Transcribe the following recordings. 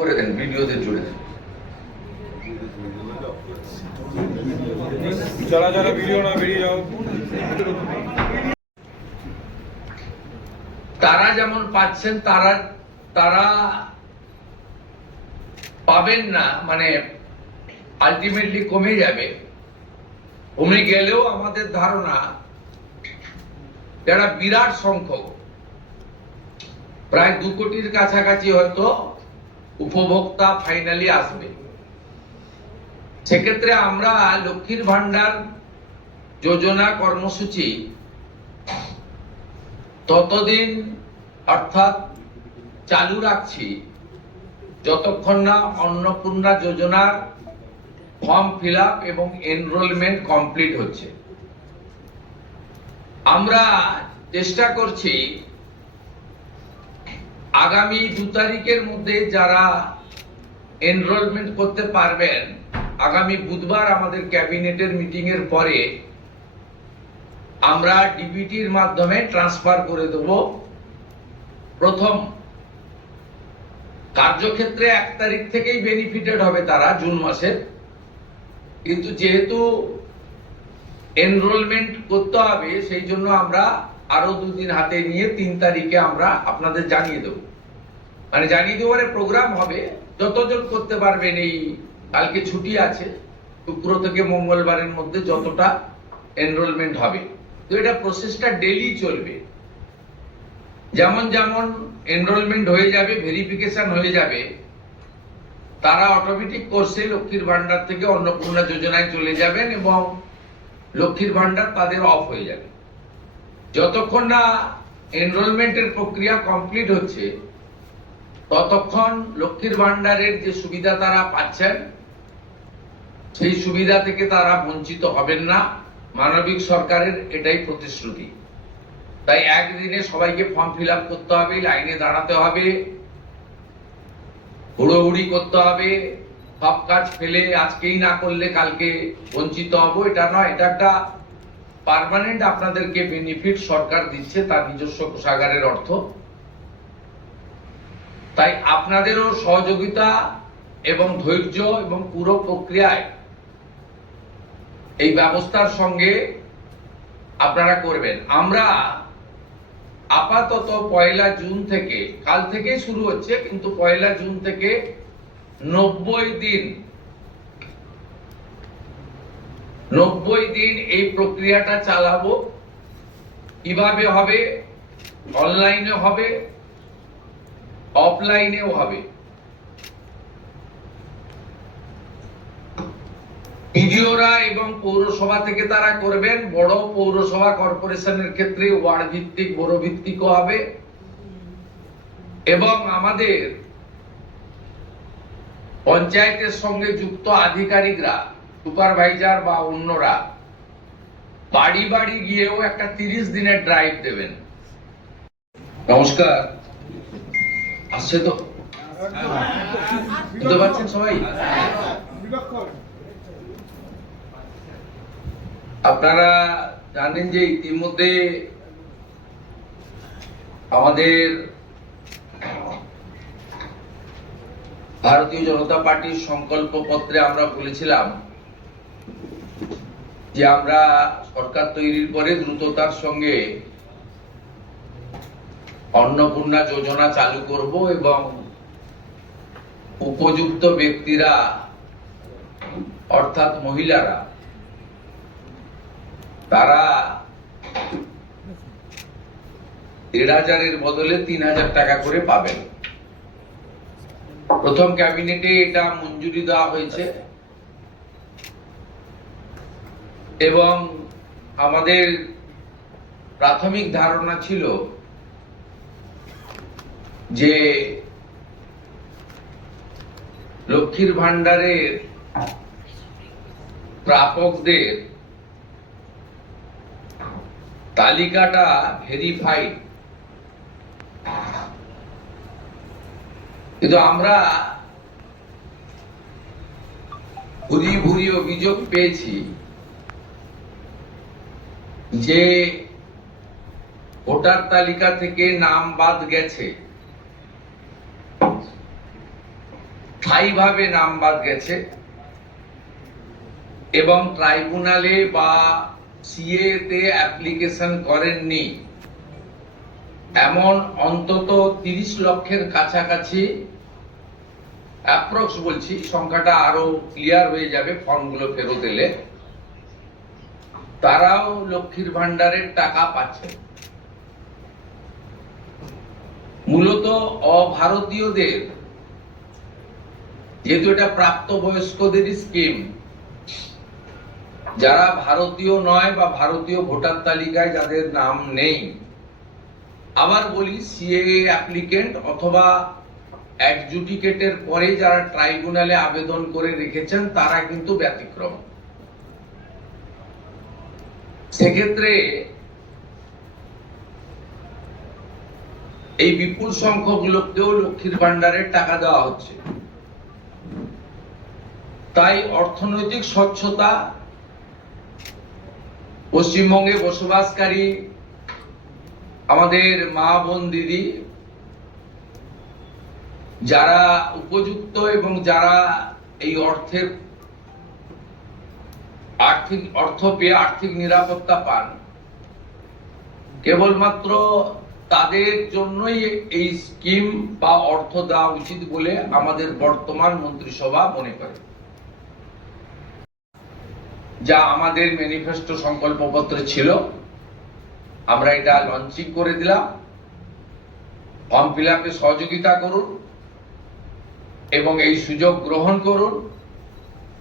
করে দেন, ভিডিওতে জুড়ে দেন। যারা যারা ভিডিও না বেরিয়ে যাও। তারা যেমন পাচ্ছেন তারা পাবেন না, মানে আলটিমেটলি কমে যাবে। কমে গেলেও আমাদের ধারণা যারা বিরাট সংখ্যক, প্রায় 2 কোটির কাছাকাছি হয়তো উপভোক্তা ফাইনালি আসবে। সেক্ষেত্রে আমরা লক্ষ্মীর ভান্ডার যোজনা কর্মসূচি ততদিন অর্থাৎ চালু রাখছি যতক্ষণ না অন্নপূর্ণা যোজনার ফর্ম ফিল আপ এবং এনরোলমেন্ট কমপ্লিট হচ্ছে। আমরা চেষ্টা করছি আগামী 2 তারিখের মধ্যে যারা এনরোলমেন্ট করতে পারবেন, আগামী বুধবার আমাদের ক্যাবিনেটের মিটিং এর পরে আমরা ডিবিটির মাধ্যমে ট্রান্সফার করে দেব। প্রথম কার্যক্ষেত্রে 1 তারিখ থেকেই বেনিফিটেড হবে তারা, জুন মাসের। কিন্তু যেহেতু এনরোলমেন্ট করতে হবে, সেই জন্য আমরা আরো 2 দিন হাতে নিয়ে 3 তারিখে আমরা আপনাদের জানিয়ে দেব। মানে জানিয়ে দেওয়ার প্রোগ্রাম হবে, যতজন করতে পারবেন। এই কালকে ছুটি আছে, শুক্র থেকে মঙ্গলবারের মধ্যে যতটা এনরোলমেন্ট হবে। তো এটা প্রসেসটা ডেইলি চলবে। যেমন যেমন এনরোলমেন্ট হয়ে যাবে, ভেরিফিকেশন হয়ে যাবে, তারা অটোমেটিক কোর্সে লক্ষ্মীর ভান্ডার থেকে অন্নপূর্ণা যোজনায় চলে যাবেন এবং লক্ষ্মীর ভান্ডার তাদের অফ হয়ে যাবে। যতক্ষণ না এনরোলমেন্টের প্রক্রিয়া কমপ্লিট হচ্ছে ততক্ষণ লক্ষ্মীর ভান্ডারের যে সুবিধা তারা পাচ্ছেন সেই সুবিধা থেকে তারা বঞ্চিত হবেন না। মানবিক সরকারের এটাই প্রতিশ্রুতি। তাই একদিনে সবাইকে ফর্ম ফিল আপ করতে হবে, লাইনে দাঁড়াতে হবে, হুড়োহুড়ি করতে হবে, সব কাজ ফেলে আজকেই না করলে কালকে বঞ্চিত হব, এটা নয়। এটা একটা পার্মানেন্ট আপনাদেরকে বেনিফিট সরকার দিচ্ছে তার নিজস্ব কোষাগারের অর্থ। তাই আপনাদেরও সহযোগিতা এবং ধৈর্য এবং পুরো প্রক্রিয়ায় এই ব্যবস্থার সঙ্গে আপনারা করবেন। আমরা আপাতত 1 জুন থেকে, কাল থেকেই শুরু হচ্ছে, কিন্তু 1 জুন থেকে 90 দিন এই প্রক্রিয়াটা চালাবো। কিভাবে হবে? অনলাইনে হবে, অফলাইনেও হবে। বিডিওরা এবং পৌরসভা থেকে তারা করবেন। বড় পৌরসভা কর্পোরেশনের ক্ষেত্রে ওয়ার্ড ভিত্তিক, বড় ভিত্তিকও হবে। এবং আমাদের পঞ্চায়েতের সঙ্গে যুক্ত আধিকারিকরা, সুপারভাইজার বা অন্যরা বাড়ি বাড়ি গিয়েও একটা 30 দিনের ড্রাইভ দেবেন। নমস্কার, আসছে তো? বুঝতে পারছেন সবাই? আপনারা জানেন যে ইতিমধ্যে আমাদের ভারতীয় জনতা পার্টির সংকল্প পত্রে আমরা বলেছিলাম যে আমরা সরকার তৈরির পরে দ্রুততার সঙ্গে অন্নপূর্ণা যোজনা চালু করব এবং উপযুক্ত ব্যক্তিরা অর্থাৎ মহিলারা তারা 1,500-এর বদলে 3,000 টাকা করে পাবেন। প্রথম ক্যাবিনেটে এটা মঞ্জুরি দেওয়া হয়েছে এবং আমাদের প্রাথমিক ধারণা ছিল যে লক্ষ্মীর ভান্ডারের প্রাপকদের তালিকাটা ভেরিফাইড, কিন্তু আমরা ভুরি ভুরি অভিযোগ পেয়েছি যে ভোটার তালিকা থেকে নাম বাদ গেছে স্থায়ীভাবে নাম বাদ গেছে এবং ট্রাইব্যুনালে বা সিএ তে অ্যাপ্লিকেশন করেননি এমন অন্তত 30 লক্ষের কাছাকাছি, অ্যাপ্রক্স বলছি, সংখ্যাটা আরো ক্লিয়ার হয়ে যাবে ফর্মগুলো ফেরত এলে, তারাও লক্ষ্মীর ভান্ডারের টাকা পাচ্ছে। মূলত অভারতীয়দের, যেহেতু এটা প্রাপ্তবয়স্কদেরই স্কিম, যারা ভারতীয় নয় বা ভারতীয় ভোটার তালিকায় যাদের নাম নেই, আবার বলি সিএএ অ্যাপ্লিকেন্ট অথবা অ্যাডজুডিকেটের পরে যারা ট্রাইব্যুনালে আবেদন করে রেখেছেন তারা কিন্তু ব্যতিক্রম। সেক্ষেত্রে এই বিপুল সংখ্যক লোককেও লক্ষ্মীর ভান্ডারের টাকা দেওয়া হচ্ছে। তাই অর্থনৈতিক স্বচ্ছতা, পশ্চিমবঙ্গে বসবাসকারী আমাদের মা বোন দিদি যারা উপযুক্ত এবং যারা এই অর্থ পেয়ে আর্থিক নিরাপত্তা পান, কেবলমাত্র তাদের জন্যই এই স্কিম বা অর্থ দেওয়া উচিত বলে আমাদের বর্তমান মন্ত্রিসভা মনে করে। যা আমাদের ম্যানিফেস্টো সংকল্পপত্রে ছিল, আমরা এটা লঞ্চিং করে দিলাম। ফর্ম ফিল আপে সহযোগিতা করুন এবং এই সুযোগ গ্রহণ করুন।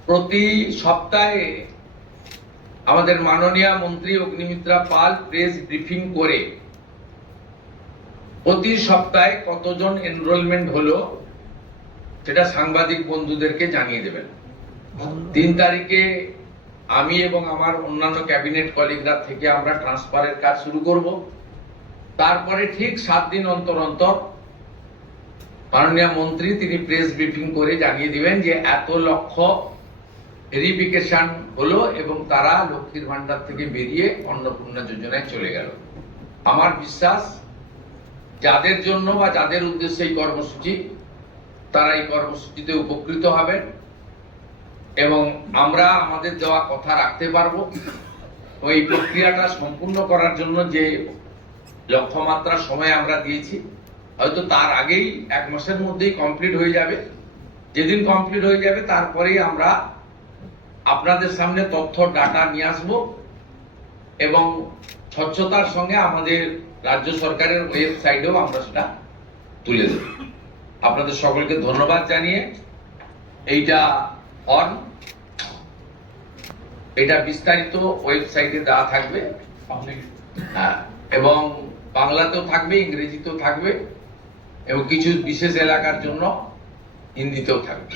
প্রতি সপ্তাহে আমাদের মাননীয় মন্ত্রী অগ্নিমিত্রা পাল প্রেস ব্রিফিং করে প্রতি সপ্তাহে কতজন এনরোলমেন্ট হলো সেটা সাংবাদিক বন্ধুদেরকে জানিয়ে দেবেন। 3 তারিখে আমি এবং আমার অন্যান্য ক্যাবিনেট কলিগরা থেকে আমরা ট্রান্সফারের কাজ শুরু করব। তারপরে ঠিক 7 দিন অন্তর অন্তর মাননীয় মন্ত্রী তিনি প্রেস ব্রিফিং করে জানিয়ে দিবেন যে এত লক্ষ ভেরিফিকেশন হলো এবং তারা লক্ষ্মীর ভান্ডার থেকে বেরিয়ে অন্নপূর্ণা যোজনায় চলে গেল। আমার বিশ্বাস যাদের জন্য বা যাদের উদ্দেশ্যে এই কর্মসূচি, তারা এই কর্মসূচিতে উপকৃত হবেন এবং আমরা আমাদের দেওয়া কথা রাখতে পারবো। এই প্রক্রিয়াটা সম্পূর্ণ করার জন্য যে লক্ষ্যমাত্রা সময় আমরা দিয়েছি, হয়তো তার আগেই 1 মাসের মধ্যেই কমপ্লিট হয়ে যাবে। যেদিন কমপ্লিট হয়ে যাবে তারপরেই আমরা আপনাদের সামনে তথ্য ডাটা নিয়ে আসবো এবং স্বচ্ছতার সঙ্গে আমাদের রাজ্য সরকারের ওয়েবসাইটেও আমরা সেটা তুলে দেব। আপনাদের সকলকে ধন্যবাদ জানিয়ে এইটা ফর্ম, এটা বিস্তারিত ওয়েবসাইটে দেওয়া থাকবে এবং বাংলাতেও থাকবে, ইংরেজিতেও থাকবে এবং কিছু বিশেষ এলাকার জন্য হিন্দিতেও থাকবে।